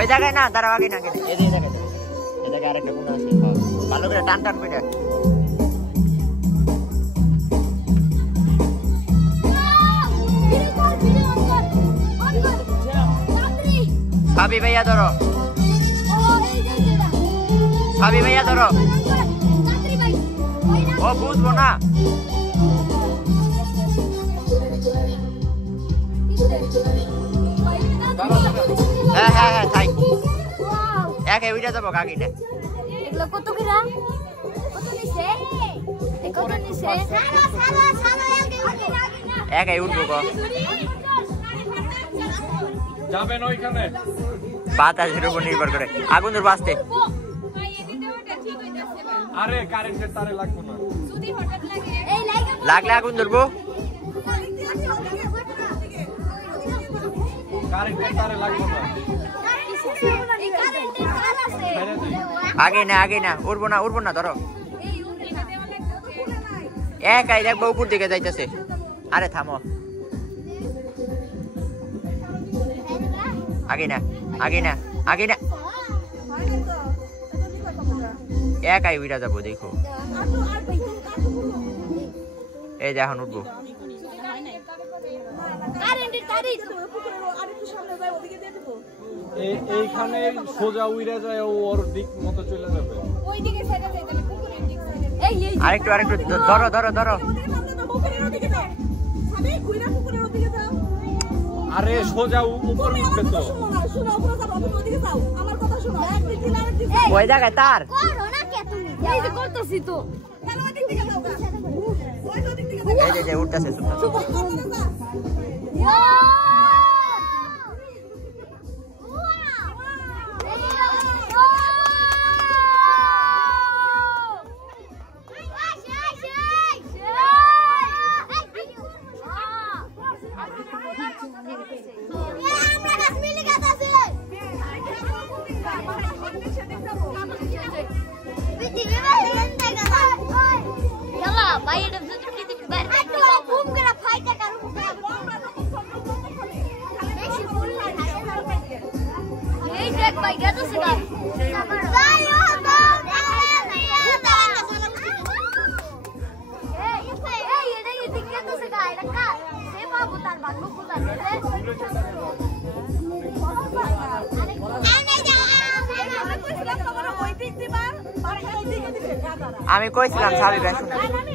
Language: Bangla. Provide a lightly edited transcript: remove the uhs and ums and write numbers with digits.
ওই জায়গায় না দাঁড়াও আগে না এই জায়গায় আরেকটা কোন আছে ভালো করে টান টান করে সাবি ভাইয়া ধরো সাবি ভাইয়া ধরো ও বুঝবো না হ্যাঁ হ্যাঁ হ্যাঁ তাই একে উঠে যাবো কাকিনে এগুলো কত কিরা কত নিছে কত নিছে একে উঠবো গো যাবেন ওইখানে বাতাসের উপর নির্ভর করে আগুন ধর বাঁচতে আরে কারেন্টের তারে লাগবে না যদি হঠাৎ লাগে এই লাগলে আগুন ধরবো কারেন্টের তারে লাগবে না আগে না উঠবো না ধরো একাই দেখবো উপর দিকে যাইতেছে আরে থামো আগে না একাই উইরা যাবো দেখো এই যে এখন উঠবো এইখানে সোজা উইরা যায় ওর দিক মতো চলে যাবে আরেকটু ধরো আরে সোজা উপর উঠবে তো ওই জায়গায় তার এই যে উঠতেছে আমি কইছিলাম সাবি ভাই